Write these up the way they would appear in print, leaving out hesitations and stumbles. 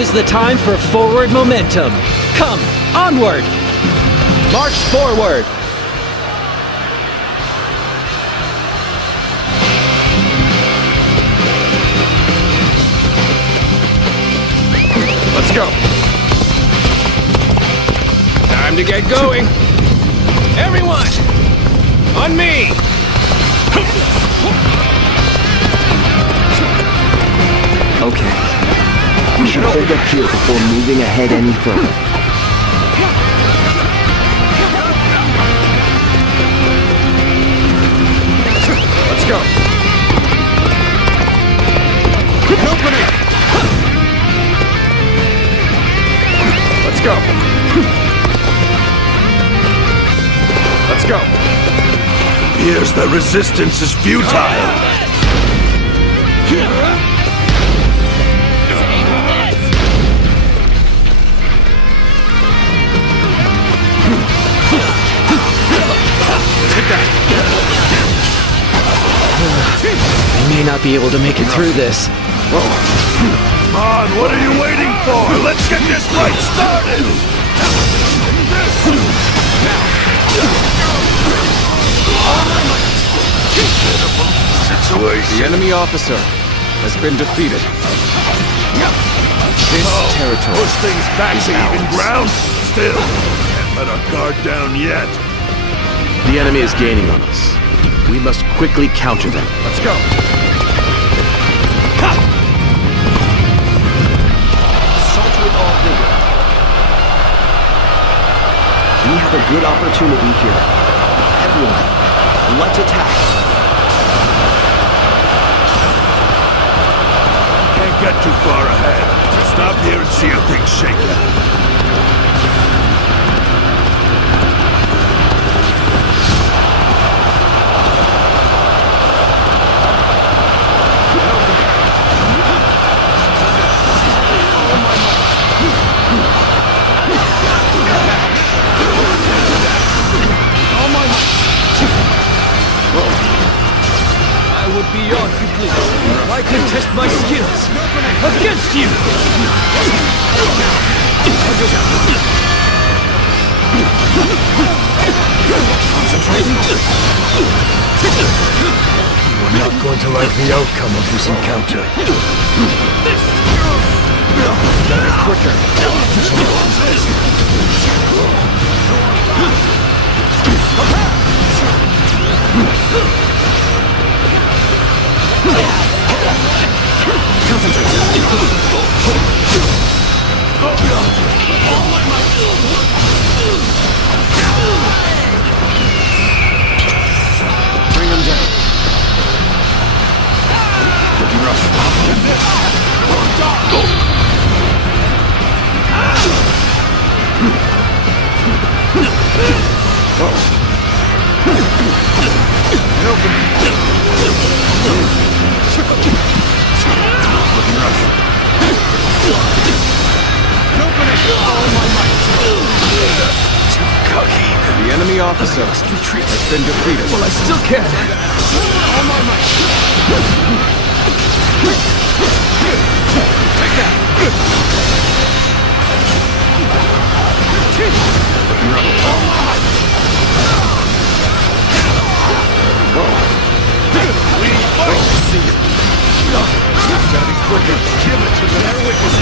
is the time for forward momentum. Come, onward! March forward! Let's go. Time to get going. Everyone, on me. Okay. We should hold up here before moving ahead any further. Let's go. Open it. Let's go. Let's go. Here's the resistance is futile. Take that. I may not be able to make it through this. Come on, what are you waiting for? Let's get this fight started! The enemy officer has been defeated. This territory Push things back is to even ours. ground. Still, can't let our guard down yet. The enemy is gaining on us. We must quickly counter them. Let's go. Assault with all vigor. We have a good opportunity here. Everyone, let's attack. Can't get too far ahead. Stop here and see how things shake out. I would be yours, you please. If I could test my skills against you! We're not going to like the outcome of this encounter. Better quicker. Bring him down. Looking rough. Looking rough. The enemy officer has been defeated. Well, I still can. All my might. Take that. Looking rough. All my might. See you. Gotta be quicker. Give it to the air witness.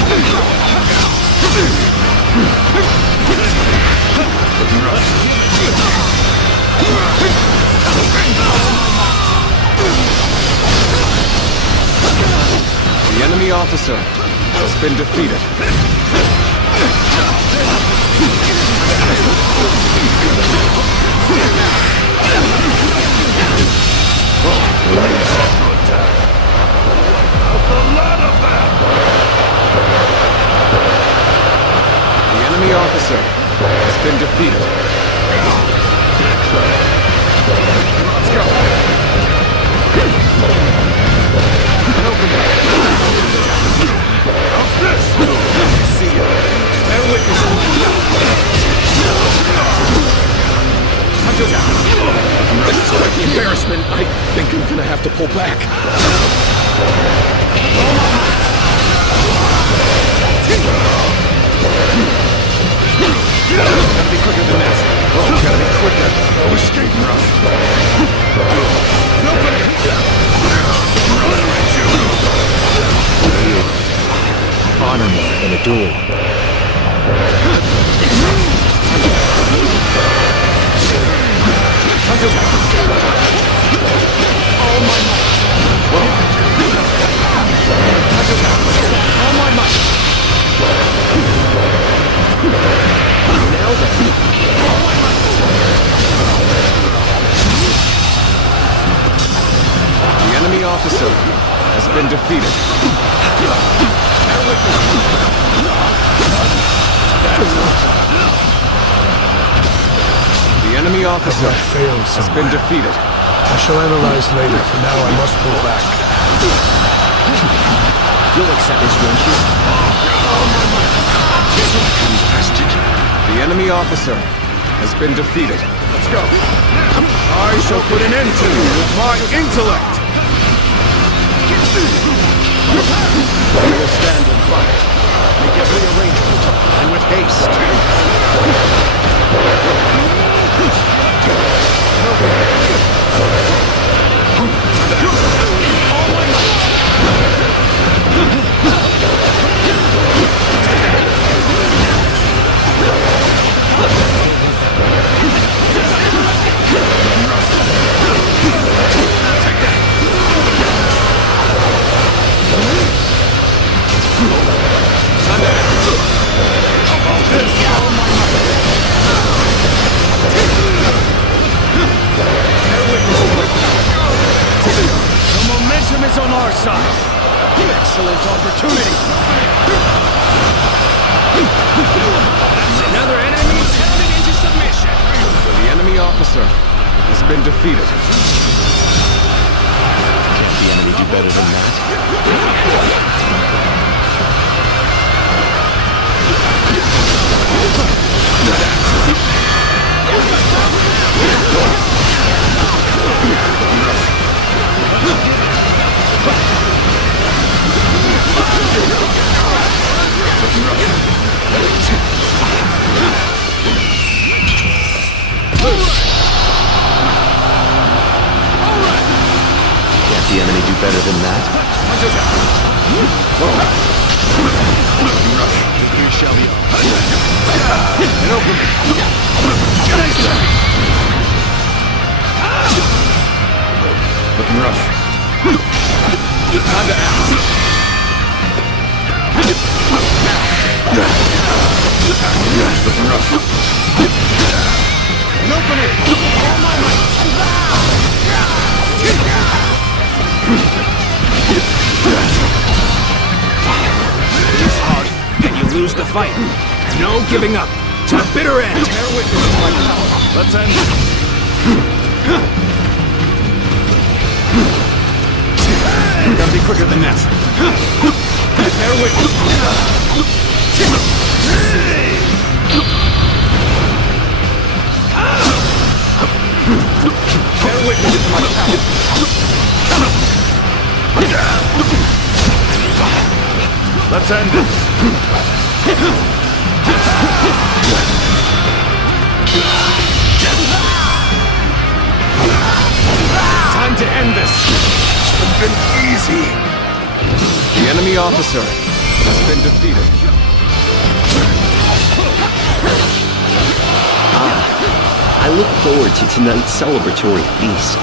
Looking rough. The enemy officer has been defeated. The enemy officer has been defeated. Let's go. How's this? See ya. And witness. Despite the embarrassment, I think I'm gonna have to pull back. Gotta be quicker than that. Oh, gotta be quicker. Oh, escape rough. Honor me in a duel. All my might. All my might. Now then. The enemy officer has been defeated. The enemy officer failed has been defeated. I shall analyze later. For now, I must go back. You'll accept this, won't you? The enemy officer has been defeated. Let's go. I shall put an end to you with my intellect. We will stand and fight. Make every arrangement, and with haste. The momentum is on our side. Excellent opportunity. Another enemy pounded into submission. The enemy officer has been defeated. Can't the enemy do better than that? Can't the enemy do better than that? Here shall be looking rough. Time to act. Looking rough. An opening! All my might! It's hard, and you lose the fight. No giving up. To the bitter end. Bear witness to my power. Let's end it. Gotta be quicker than that. Bear witness. Bear witness to my power. Let's end this. Time to end this. It's been easy. The enemy officer has been defeated. I look forward to tonight's celebratory feast.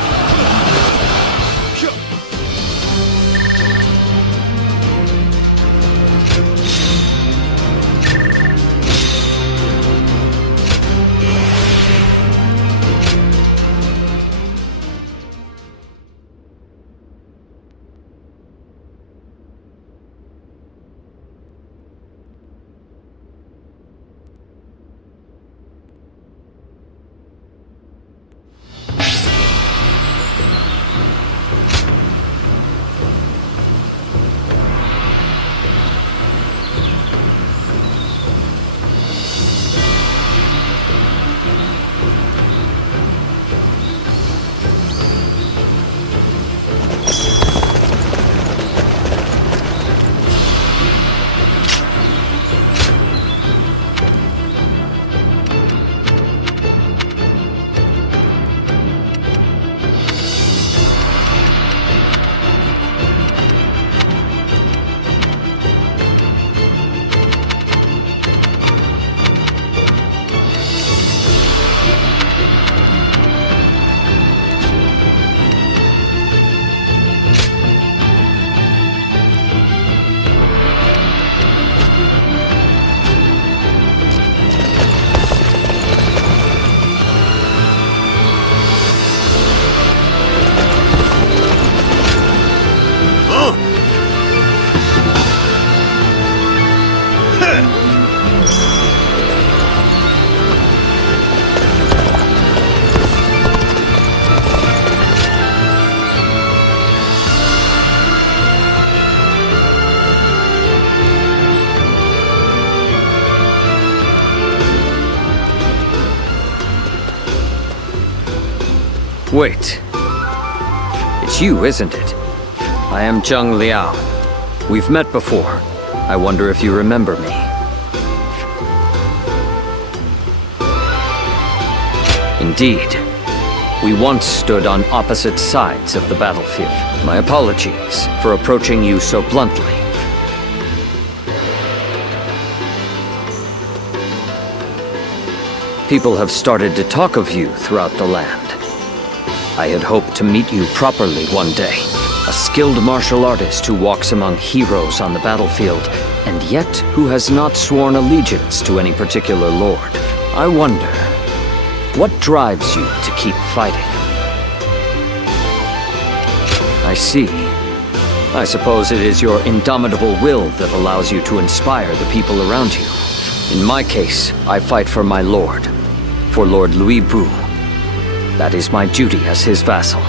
Wait. It's you, isn't it? I am Zheng Liao. We've met before. I wonder if you remember me. Indeed. We once stood on opposite sides of the battlefield. My apologies for approaching you so bluntly. People have started to talk of you throughout the land. I had hoped to meet you properly one day. A skilled martial artist who walks among heroes on the battlefield, and yet who has not sworn allegiance to any particular lord. I wonder, what drives you to keep fighting? I see. I suppose it is your indomitable will that allows you to inspire the people around you. In my case, I fight for my lord, for Lord Louis Bu. That is my duty as his vassal.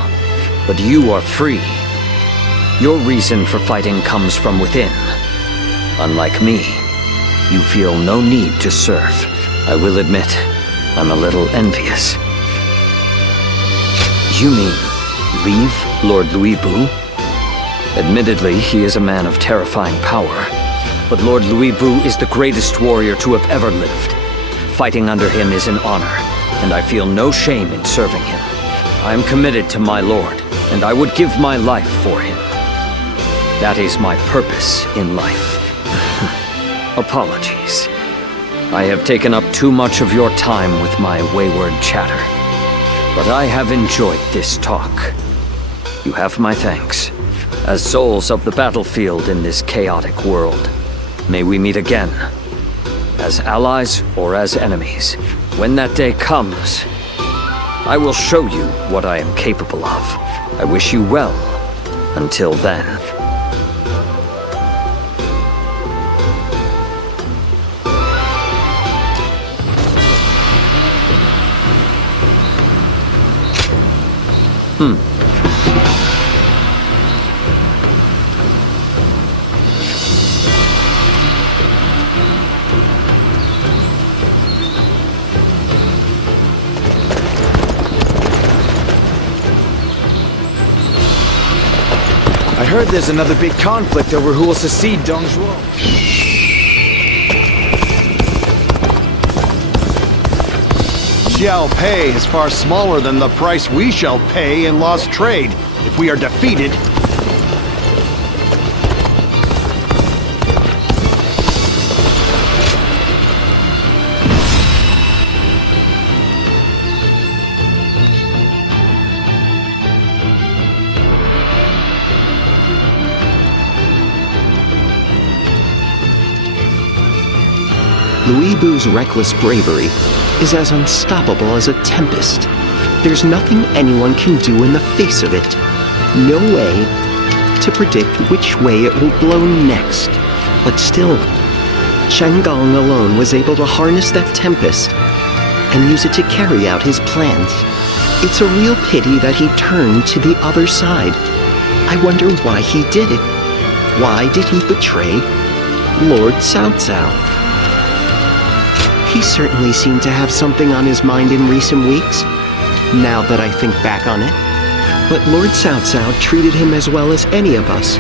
But you are free. Your reason for fighting comes from within. Unlike me, you feel no need to serve. I will admit, I'm a little envious. You mean, leave Lord Louis Bu? Admittedly, he is a man of terrifying power. But Lord Louis Bu is the greatest warrior to have ever lived. Fighting under him is an honor, and I feel no shame in serving him. I am committed to my lord, and I would give my life for him. That is my purpose in life. Apologies. I have taken up too much of your time with my wayward chatter. But I have enjoyed this talk. You have my thanks. As souls of the battlefield in this chaotic world, may we meet again. As allies or as enemies. When that day comes, I will show you what I am capable of. I wish you well. Until then. I heard there's another big conflict over who will succeed Dong's role. Xiao Pei is far smaller than the price we shall pay in lost trade if we are defeated. Louis Bu's reckless bravery is as unstoppable as a tempest. There's nothing anyone can do in the face of it. No way to predict which way it will blow next. But still, Cheng Gong alone was able to harness that tempest and use it to carry out his plans. It's a real pity that he turned to the other side. I wonder why he did it. Why did he betray Lord Cao Cao? He certainly seemed to have something on his mind in recent weeks, now that I think back on it. But Lord Cao Cao treated him as well as any of us.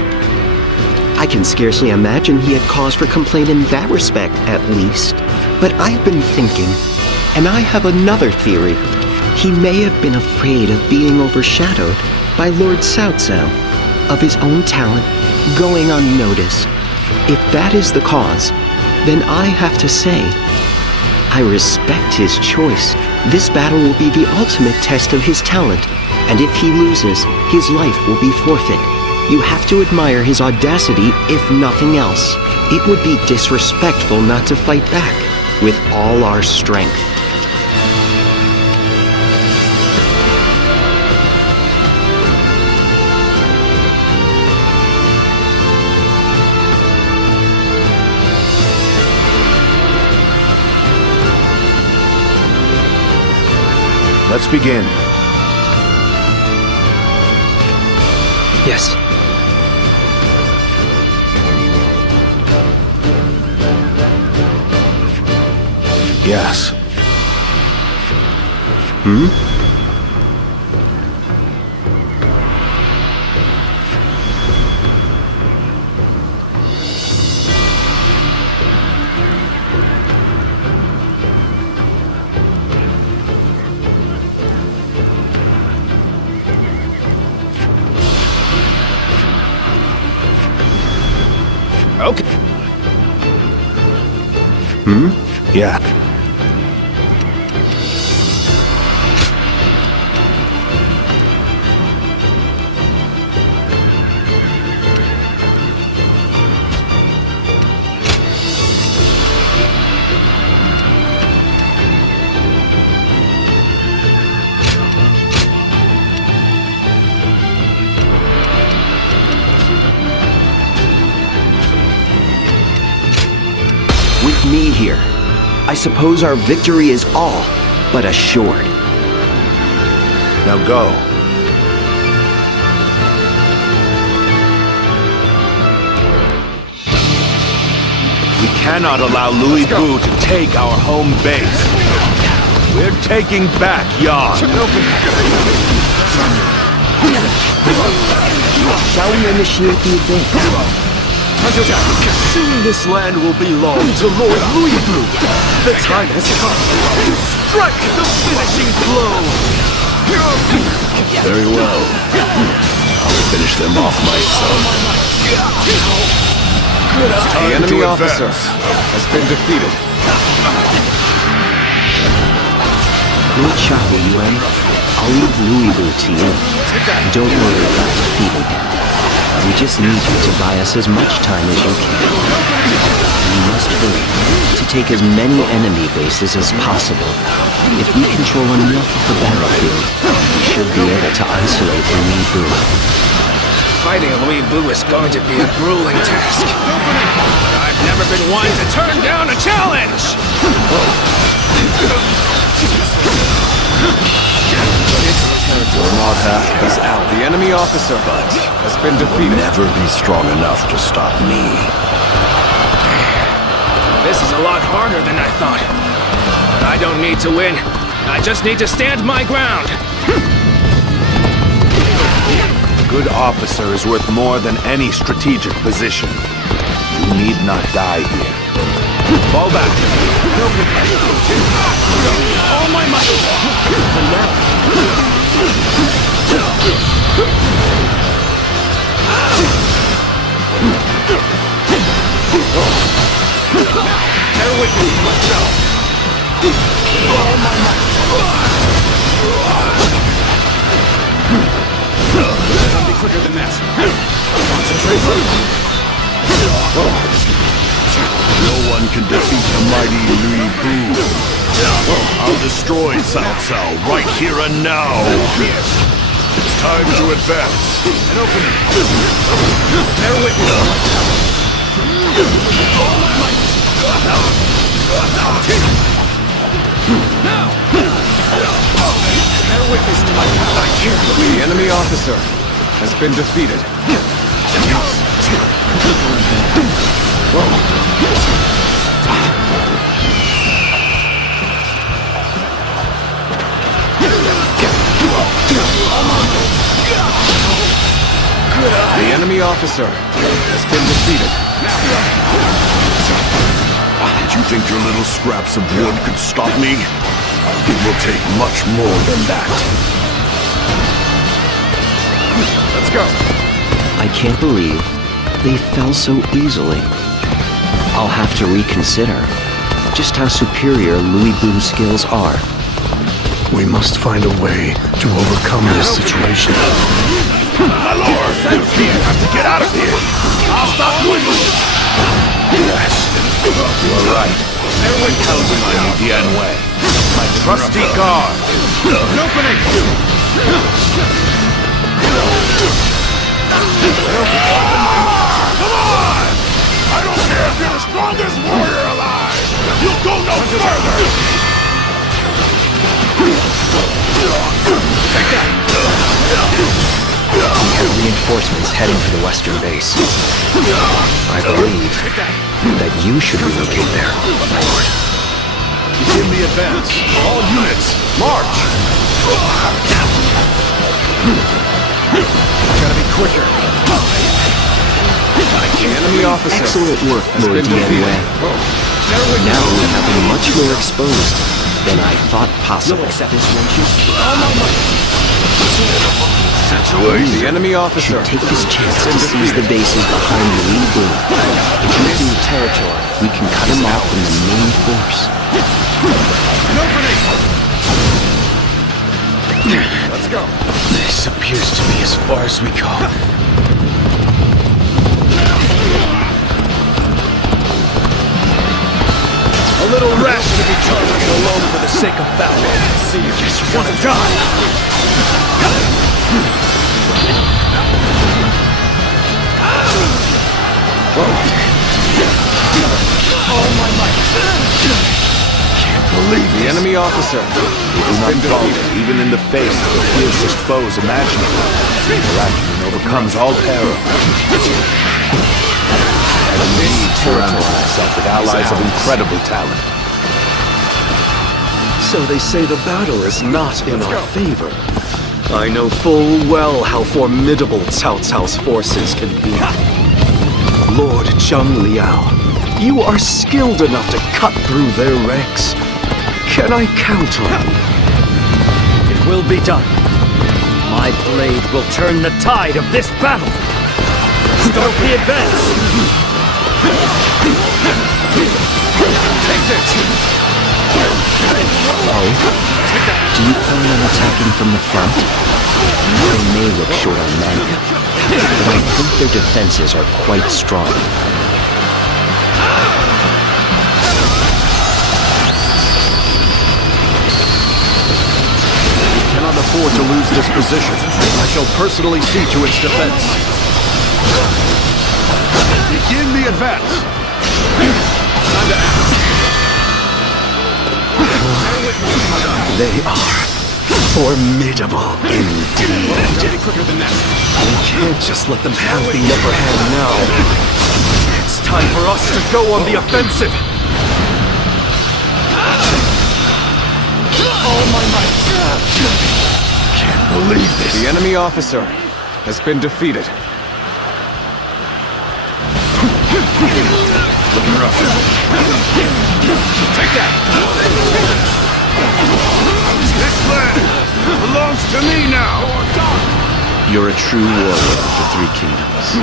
I can scarcely imagine he had cause for complaint in that respect, at least. But I've been thinking, and I have another theory. He may have been afraid of being overshadowed by Lord Cao Cao, of his own talent going unnoticed. If that is the cause, then I have to say, I respect his choice. This battle will be the ultimate test of his talent, and if he loses, his life will be forfeit. You have to admire his audacity, if nothing else. It would be disrespectful not to fight back with all our strength. Let's begin. Yes. Yes. Yeah. With me here, I suppose our victory is all but assured. Now go. We cannot allow Louis Bu to take our home base. We're taking back Yan. Shall we initiate the advance? Soon this land will belong to Lord Louis Bu. The time has come to strike the finishing blow. Very well. I'll finish them off myself. The enemy officer has been defeated. Good shot, Yuan. I'll leave Louis Bu to you. Don't worry about defeating him. We just need you to buy us as much time as you can. We must hurry to take as many enemy bases as possible. If we control enough of the battlefield, we should be able to isolate Louis Bu. Fighting Louis Bu is going to be a grueling task. I've never been one to turn down a challenge! Not half is out. The enemy officer has been defeated. Never be strong enough to stop me. This is a lot harder than I thought. But I don't need to win. I just need to stand my ground. A good officer is worth more than any strategic position. You need not die here. Fall back. All my might. And now. Bear with me. All my might. I'll be quicker than that. Concentrate. No one can defeat the mighty Louis Bu. I'll destroy Cao Cao right here and now. It's time to advance. An opening. Bear with me. Now. Bear with this time. The enemy officer has been defeated. The enemy officer has been defeated. Did you think your little scraps of wood could stop me? It will take much more than that. Let's go. I can't believe they fell so easily. I'll have to reconsider just how superior Louis Bu's skills are. We must find a way to overcome this situation. My lord! You have to get out of here! I'll stop doing this! Yes, you're right. Everyone counting on you, Dianwei. My trusty guard. Opening! Come on! I don't care if you're the strongest warrior alive! You'll go no further! Take that! We have reinforcements heading for the western base. I believe that you should relocate there, my lord. Begin the advance. All units, march! Gotta be quicker. The enemy officer. Excellent work, Lord Dianwei. Now we have been much more exposed than I thought possible. You'll accept this, won't you? situation. The enemy officer. Take this chance to seize the bases behind Louis Boo. If we do territory, we can cut him off from the main force. An opening! Let's go. This appears to be as far as we go. A little rash to be charging alone for the sake of battle. See, you just want to die. Oh my might! Can't believe the enemy officer. Do not falter, even in the face of the fiercest foes imaginable. Your acumen overcomes all peril. I need to surround myself with allies of incredible talent. So they say the battle is not in our favor. I know full well how formidable Cao Cao's forces can be. Lord Zhang Liao, you are skilled enough to cut through their ranks. Can I count on you? It will be done. My blade will turn the tide of this battle. Start the advance. Oh? Do you plan on attacking from the front? They may look short on men, but I think their defenses are quite strong. We cannot afford to lose this position. I shall personally see to its defense. Begin the advance. Time to act. They are formidable indeed. Quicker than that. We can't just let them have the upper hand now. It's time for us to go on the offensive. All my might. Can't believe this. The enemy officer has been defeated. Take that! This land belongs to me now! You're a true warrior of the Three Kingdoms.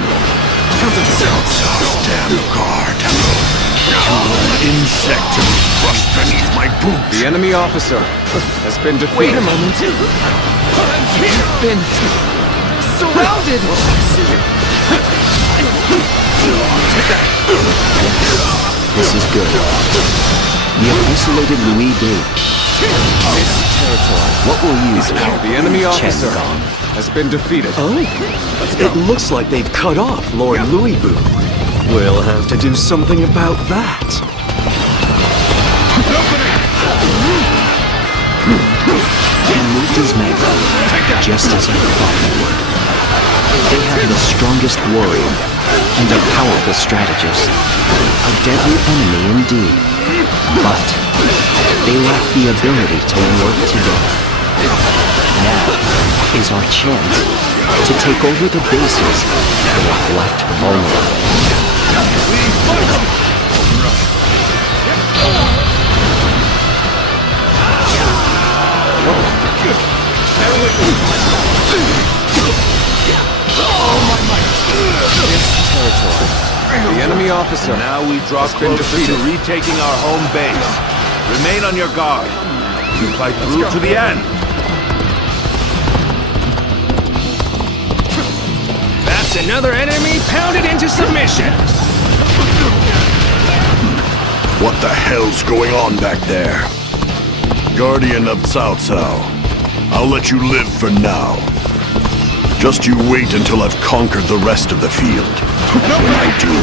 Damn guard. Insect crushed beneath my boots. The enemy officer has been defeated. Wait a moment. We've been surrounded. This is good. We have isolated Louis Boo. This territory. What will you do? The enemy officer Chen has been defeated. Oh, it looks like they've cut off Lord Louis Boo. We'll have to do something about that. He moved his men, just as I thought he would. They have the strongest warrior and a powerful strategist. A deadly enemy indeed. But they lack the ability to work together. Now is our chance to take over the bases they have left vulnerable. The enemy officer Now we draw has been closer to defeated. retaking our home base. Remain on your guard. You fight through to the end. That's another enemy pounded into submission. What the hell's going on back there? Guardian of Cao Cao, I'll let you live for now. Just you wait until I've conquered the rest of the field. When I do,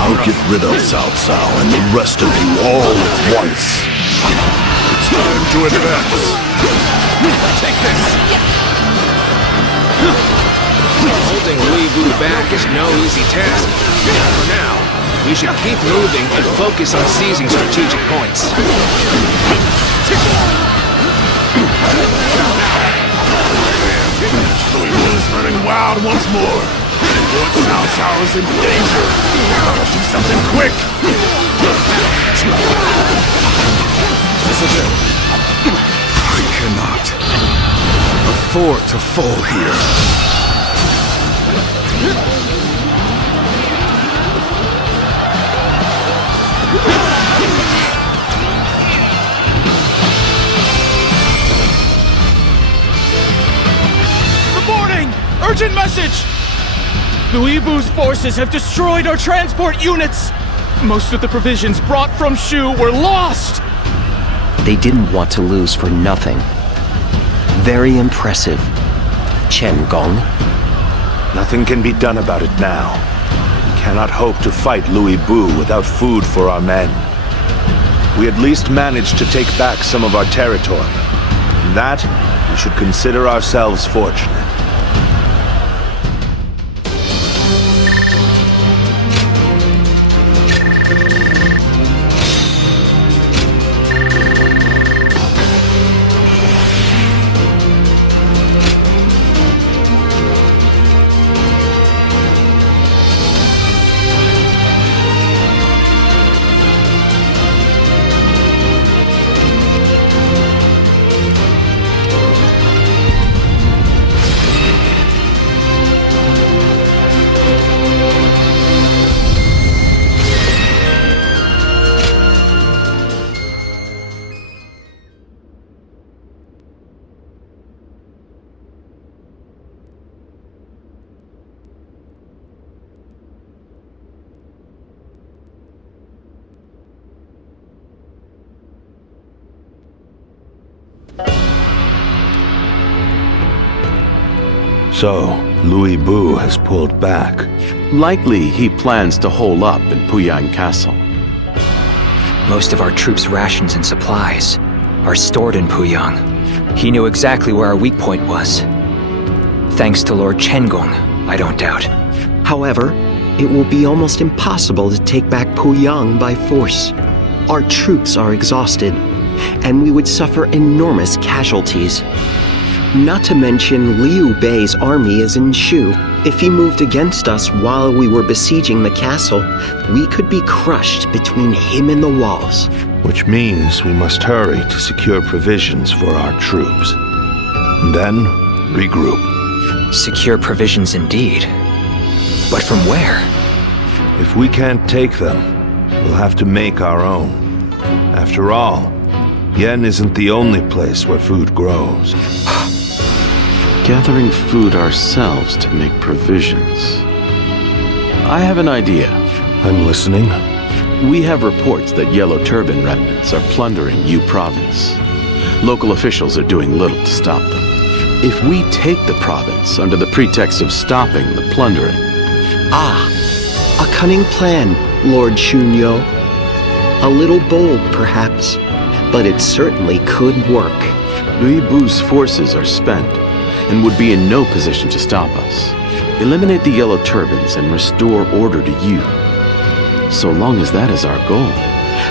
I'll get rid of Cao Cao and the rest of you all at once. It's time to advance. Take this! Holding Louis Boo back is no easy task. For now, we should keep moving and focus on seizing strategic points. Louis Boo is running wild once more. Lord Cao Cao is in danger. Gotta do something quick. I cannot afford to fall here. Reporting! Urgent message! Luibu's forces have destroyed our transport units! Most of the provisions brought from Shu were lost! They didn't want to lose for nothing. Very impressive. Chen Gong. Nothing can be done about it now. We cannot hope to fight Louis Bu without food for our men. We at least managed to take back some of our territory. In that, we should consider ourselves fortunate. So, Louis Bu has pulled back. Likely he plans to hole up in Puyang Castle. Most of our troops' rations and supplies are stored in Puyang. He knew exactly where our weak point was. Thanks to Lord Chengong, I don't doubt. However, it will be almost impossible to take back Puyang by force. Our troops are exhausted, and we would suffer enormous casualties. Not to mention Liu Bei's army is in Shu. If he moved against us while we were besieging the castle, we could be crushed between him and the walls. Which means we must hurry to secure provisions for our troops. And then, regroup. Secure provisions indeed. But from where? If we can't take them, we'll have to make our own. After all, Yen isn't the only place where food grows. Gathering food ourselves to make provisions. I have an idea. I'm listening. We have reports that Yellow Turban remnants are plundering Yu Province. Local officials are doing little to stop them. If we take the province under the pretext of stopping the plundering... Ah, a cunning plan, Lord Shunyo. A little bold, perhaps, but it certainly could work. Liu Bu's forces are spent and would be in no position to stop us. Eliminate the Yellow Turbans and restore order to Yu. So long as that is our goal,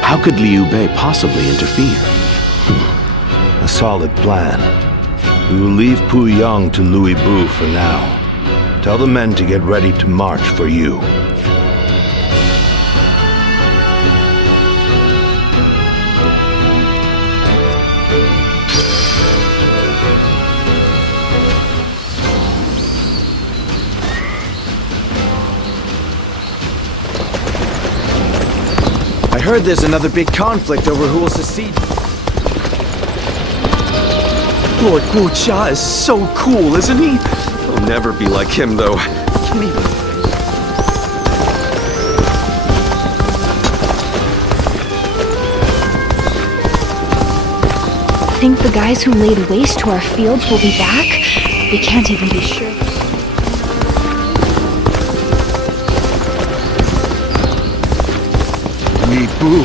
how could Liu Bei possibly interfere? A solid plan. We will leave Puyang to Louis Bu for now. Tell the men to get ready to march for you. I heard there's another big conflict over who will succeed. Lord Gucha is so cool, isn't he? I'll never be like him, though. Can't even... Think the guys who laid waste to our fields will be back? We can't even be sure. Louis Bu.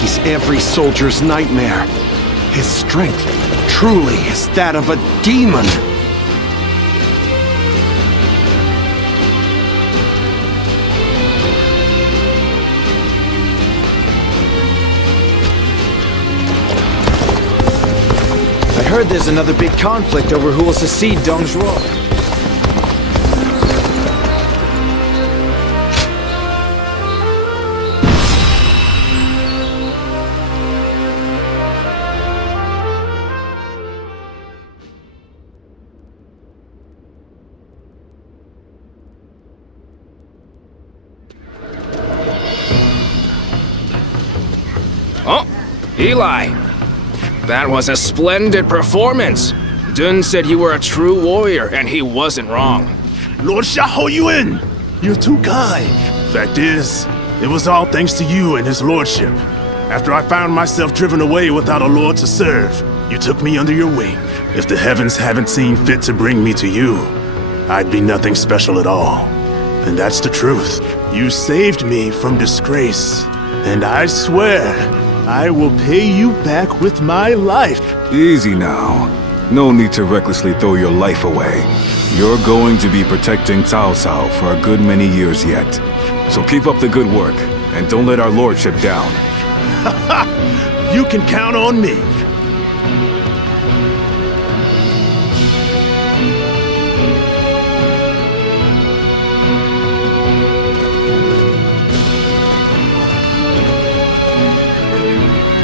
He's every soldier's nightmare. His strength truly is that of a demon. I heard there's another big conflict over who will succeed Dong Zhuo. Eli, that was a splendid performance. Dun said you were a true warrior, and he wasn't wrong. Lord Xiahou Yuan, you're too kind. Fact is, it was all thanks to you and his lordship. After I found myself driven away without a lord to serve, you took me under your wing. If the heavens haven't seen fit to bring me to you, I'd be nothing special at all. And that's the truth. You saved me from disgrace, and I swear I will pay you back with my life. Easy now. No need to recklessly throw your life away. You're going to be protecting Cao Cao for a good many years yet. So keep up the good work, and don't let our lordship down. You can count on me.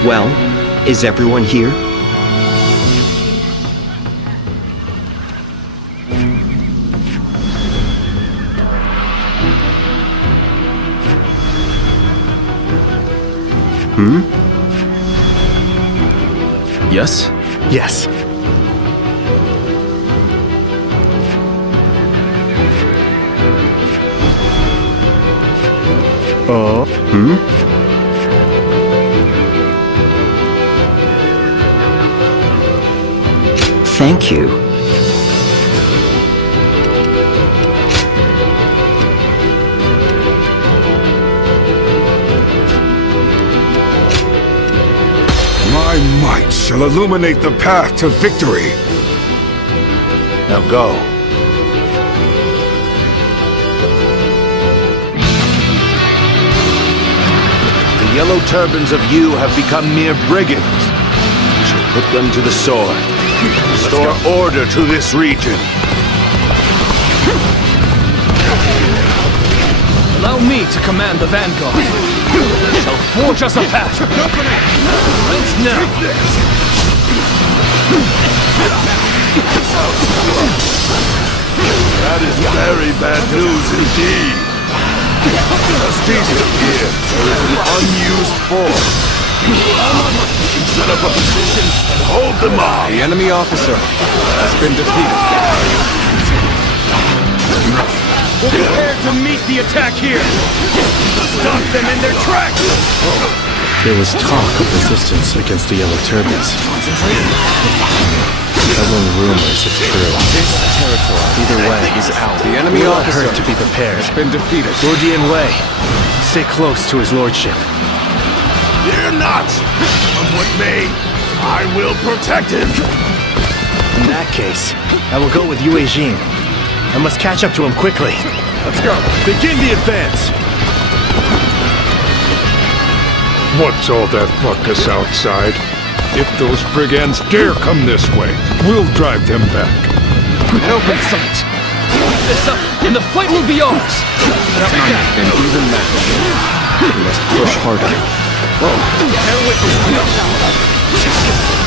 Well, is everyone here? Yes? Yes. Thank you. My might shall illuminate the path to victory. Now go. The yellow turbans of Yu have become mere brigands. We shall put them to the sword. Restore order to this region. Allow me to command the vanguard. Shall forge us a path. Commence now. That is very bad news indeed. Justice here. There is an unused force. Set up a position and hold them off. The enemy officer has been defeated. Prepare to meet the attack here. Stop them in their tracks. There was talk of resistance against the Yellow Turbans. Peddling rumors, if true. This territory, Either way, is out. The enemy It will not officer hurt to be prepared. has been defeated. Lord Wei, stay close to his lordship. Fear not! Come what may, I will protect him! In that case, I will go with Yue Jing. I must catch up to him quickly. Let's go! Begin the advance! What's all that ruckus outside? If those brigands dare come this way, we'll drive them back. Excellent. Keep this up, and the fight will be ours. An even match. We must push harder. Bear witness to this.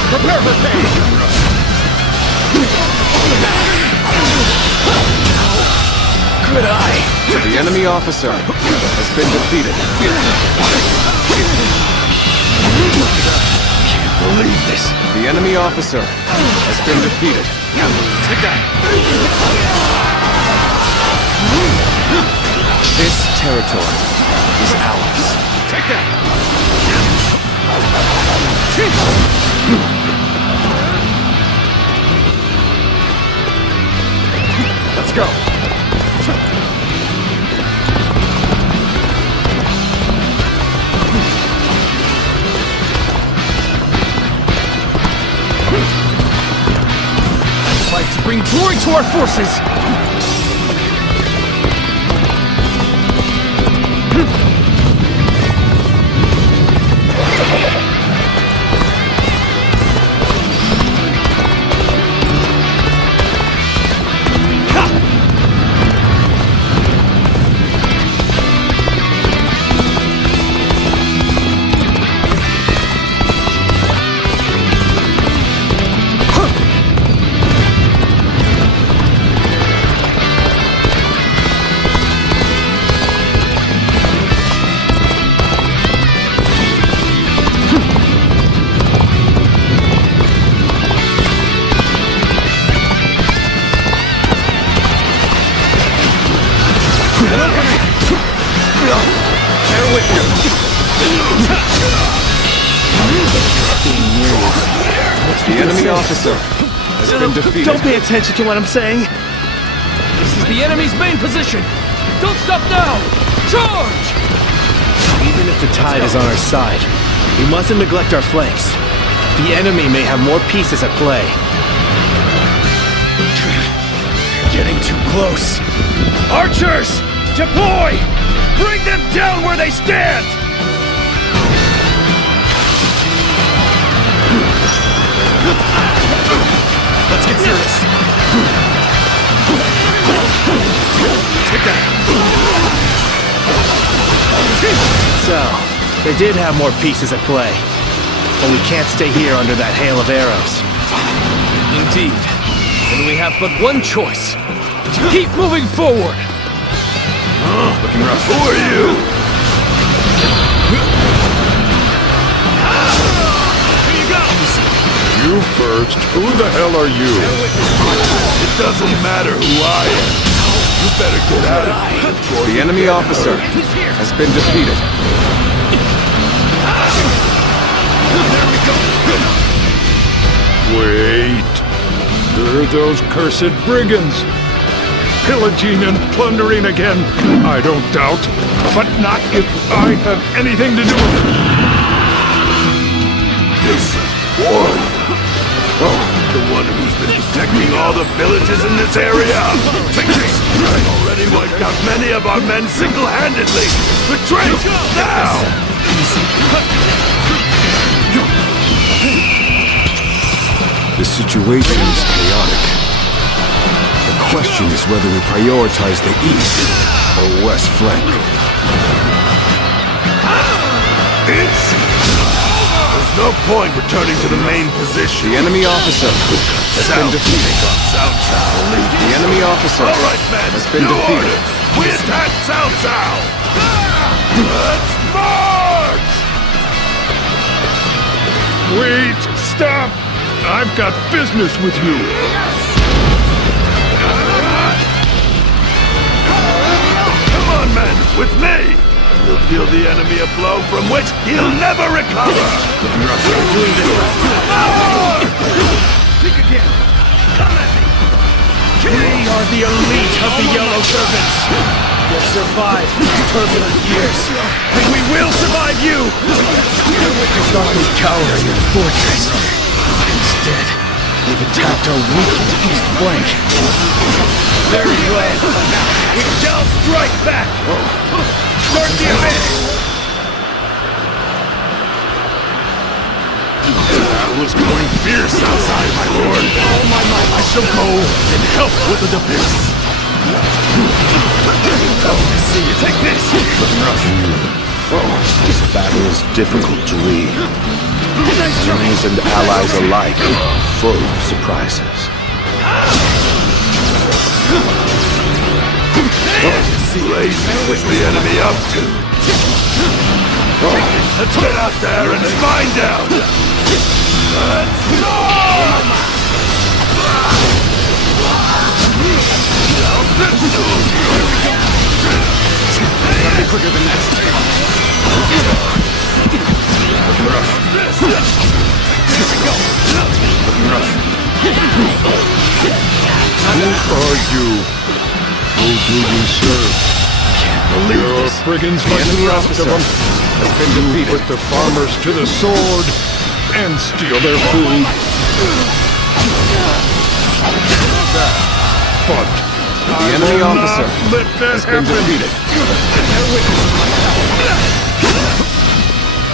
Prepare for pain. Good eye. The enemy officer has been defeated. Believe this! The enemy officer has been defeated. Take that. This territory is ours. Take that. Let's go. Fight to bring glory to our forces. with you! The enemy officer has been defeated. Don't pay attention to what I'm saying. This is the enemy's main position! Don't stop now! Charge! Even if the tide is on our side, we mustn't neglect our flanks. The enemy may have more pieces at play. Getting too close. Archers! Deploy! Bring them down where they stand! Let's get serious. Take that. So, they did have more pieces at play. But we can't stay here under that hail of arrows. Indeed. Then we have but one choice. To keep moving forward! Looking rough. Who are you? Here you go! You first. Who the hell are you? It doesn't matter who I am. You better get out of here. The enemy officer has been defeated. Wait. They're those cursed brigands. Pillaging and plundering again, I don't doubt. But not if I have anything to do with it. This one. Oh, the one who's been protecting all the villages in this area. I've already wiped out many of our men single-handedly. Retreat now! The situation is chaotic. The question is whether we prioritize the east or west flank. There's no point returning to the main position. The enemy officer has been defeated. The enemy officer All right, men, has been new defeated. order. We attack Cao Cao. Let's march! Wait, stop! I've got business with you. Come on, men, with me! We'll deal the enemy a blow from which he'll never recover! Think again! Come at me! We are the elite of the Yellow Turbans! We'll survive these turbulent years, and we will survive you! We thought we'd cower in your fortress. Instead, they've attacked our weakened east flank. Very well. We shall strike back! Start the advance! The battle is growing fierce outside, my lord. All my might, I shall go and help with the defense. See you. Take this. This battle is difficult to read. Enemies and allies alike are full of surprises. Blazing, what's the enemy up to? Let's get out there and find out! Let's go! Gotta be quicker than that. Looking rough. Looking rough. Who are you? Who do you serve? Your brigands The must enemy be officer of them. has been You defeated. put the farmers to the sword and steal their food. But The enemy officer let that has been happen. defeated.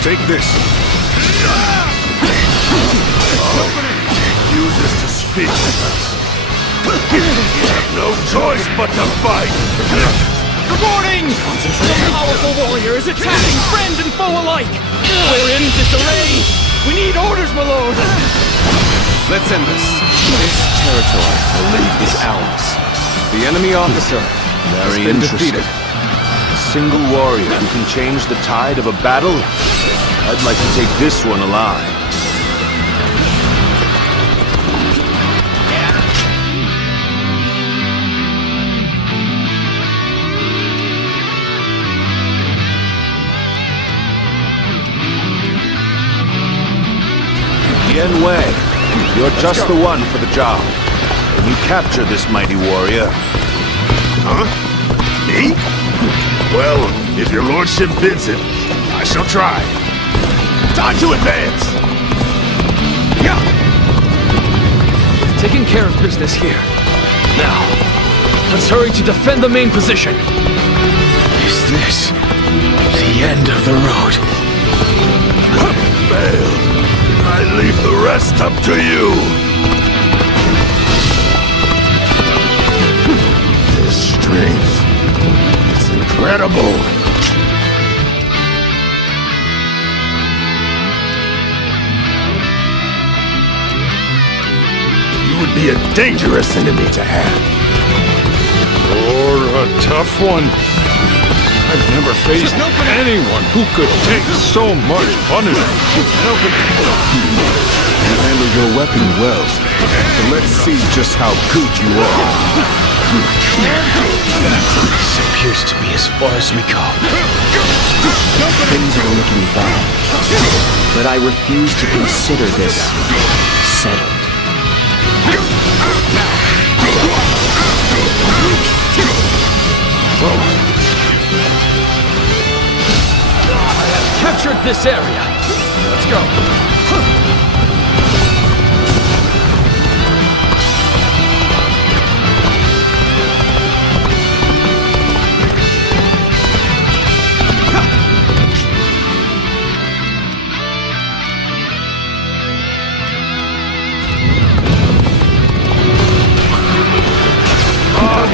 Take this. Refuses to speak with us. You have no choice but to fight! Reporting! A powerful warrior is attacking friend and foe alike! We're in disarray! We need orders, my lord! Let's end this. This territory, I believe, is ours. The enemy officer has Very been interesting. defeated. A single warrior who can change the tide of a battle? I'd like to take this one alive. just the one for the job. Can you capture this mighty warrior? Huh? Me? Well, if your lordship bids it, I shall try. Time to advance! Yeah! We've taken care of business here. Now, let's hurry to defend the main position. Is this the end of the road? Failed. I leave the rest up to you. His strength is incredible. You would be a dangerous enemy to have. Or a tough one. I've never faced anyone who could take so much punishment. You handle your weapon well. So let's see just how good you are. This appears to be as far as we go. Things are looking bad, but I refuse to consider this settled. Captured this area. Let's go.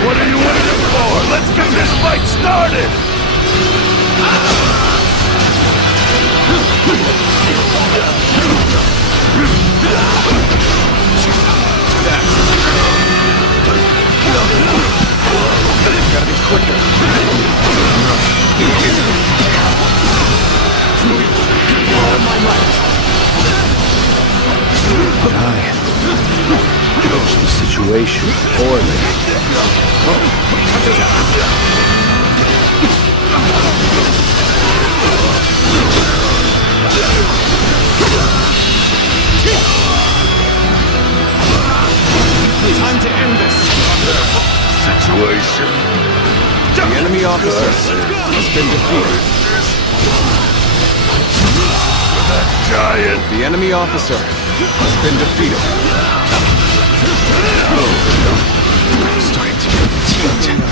What are you waiting for? Let's get this fight started! Gotta be quicker. All my might. Judge the situation poorly. Time to end this Situation. The enemy officer has been defeated. That giant. The enemy officer has been defeated. I'm starting to get fatigued.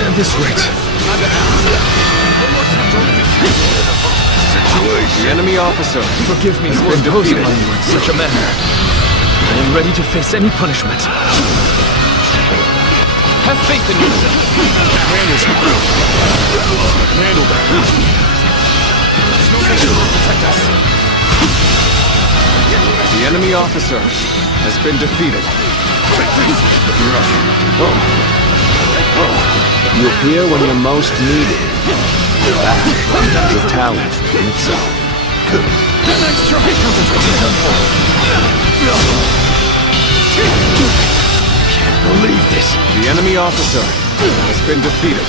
At this rate. The enemy officer Forgive me has for been imposing defeated. on you in such a manner. I am ready to face any punishment. Have faith in yourself. Handle that. Protect us. The enemy officer has been defeated. You appear when you're most needed. That is a talent in itself. Nice try. Can't believe this. The enemy officer has been defeated.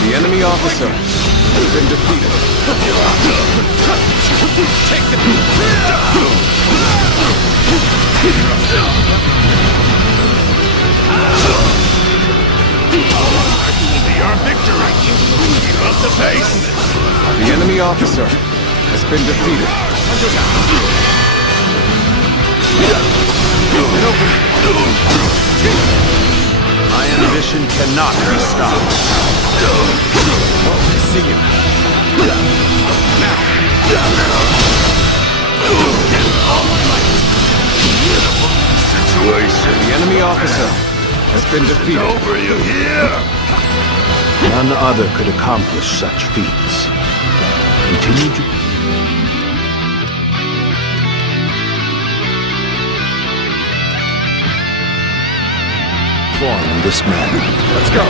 The enemy officer has been defeated. Take the... Our victory. Keep up the pace. The enemy officer has been defeated. My ambition cannot be stopped. I see you. Situation. The enemy officer has been defeated. Over, you hear? None other could accomplish such feats. Continue to... form in this manner. Let's go.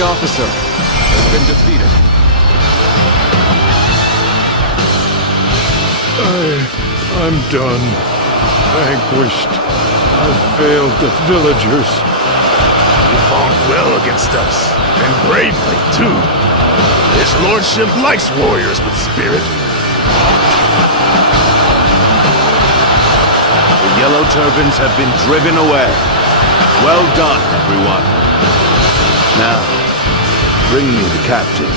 enemy officer has been defeated. I'm done. Vanquished. I've failed the villagers. You fought well against us, and bravely, too. His lordship likes warriors with spirit. The Yellow Turbans have been driven away. Well done, everyone. Now, bring me the captain.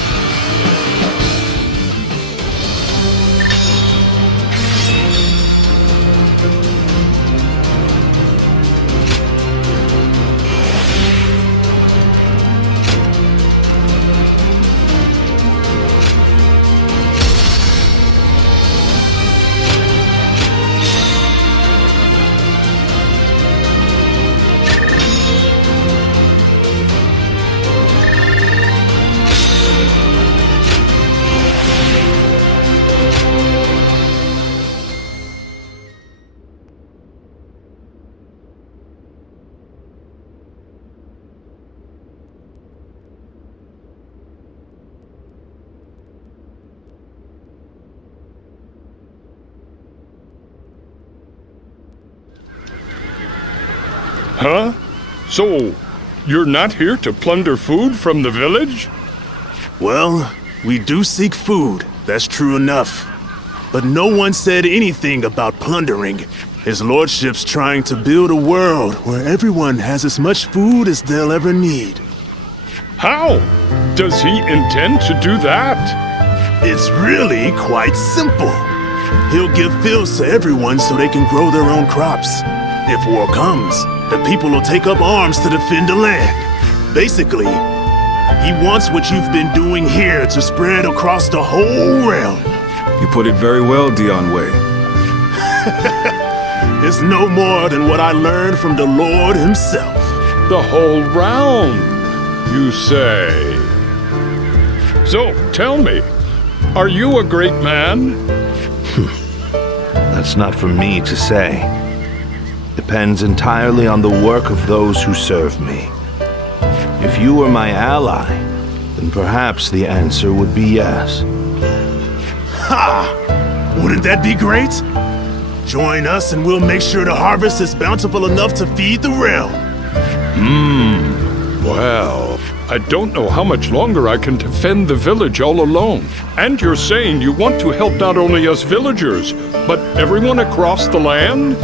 Huh? So, you're not here to plunder food from the village? Well, we do seek food, that's true enough. But no one said anything about plundering. His lordship's trying to build a world where everyone has as much food as they'll ever need. How? Does he intend to do that? It's really quite simple. He'll give fields to everyone so they can grow their own crops. If war comes, the people will take up arms to defend the land. Basically, he wants what you've been doing here to spread across the whole realm. You put it very well, Dion Wei. It's no more than what I learned from the Lord himself. The whole realm, you say? So, tell me, are you a great man? That's not for me to say. Depends entirely on the work of those who serve me. If you were my ally, then perhaps the answer would be yes. Ha! Wouldn't that be great? Join us and we'll make sure the harvest is bountiful enough to feed the realm. Well, I don't know how much longer I can defend the village all alone. And you're saying you want to help not only us villagers, but everyone across the land?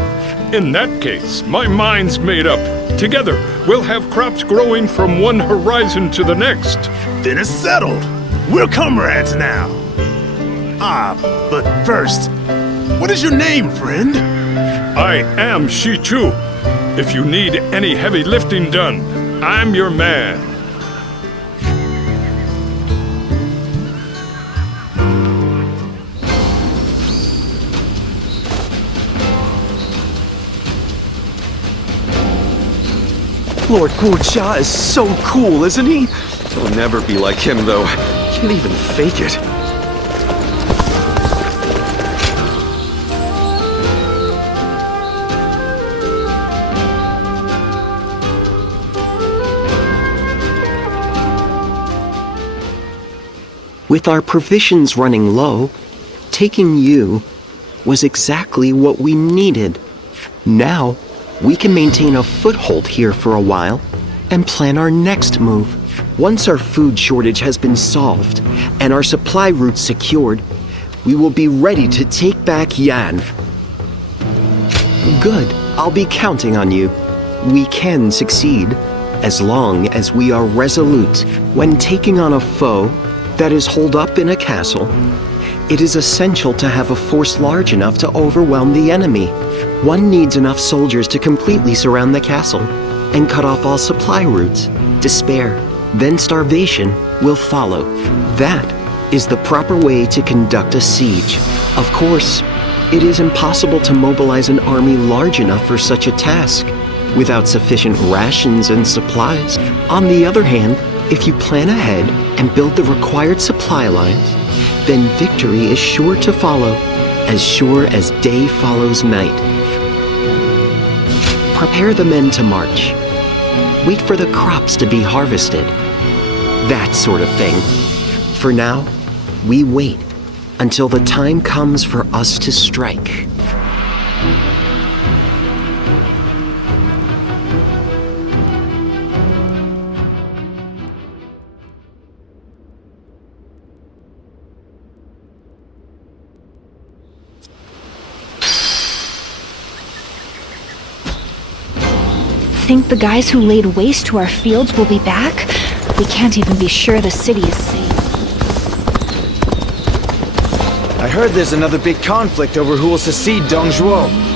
In that case, my mind's made up. Together, we'll have crops growing from one horizon to the next. Then it's settled. We're comrades now. But first, what is your name, friend? I am Shichu. If you need any heavy lifting done, I'm your man. Lord Guojia is so cool, isn't he? He'll never be like him, though. Can't even fake it. With our provisions running low, taking you was exactly what we needed. Now, we can maintain a foothold here for a while and plan our next move. Once our food shortage has been solved and our supply routes secured, we will be ready to take back Yan. Good, I'll be counting on you. We can succeed, as long as we are resolute. When taking on a foe that is holed up in a castle, it is essential to have a force large enough to overwhelm the enemy. One needs enough soldiers to completely surround the castle and cut off all supply routes. Despair, then starvation will follow. That is the proper way to conduct a siege. Of course, it is impossible to mobilize an army large enough for such a task without sufficient rations and supplies. On the other hand, if you plan ahead and build the required supply lines, then victory is sure to follow, as sure as day follows night. Prepare the men to march. Wait for the crops to be harvested. that sort of thing. For now, we wait until the time comes for us to strike. Think the guys who laid waste to our fields will be back? We can't even be sure the city is safe. I heard there's another big conflict over who will succeed Dong Zhuo.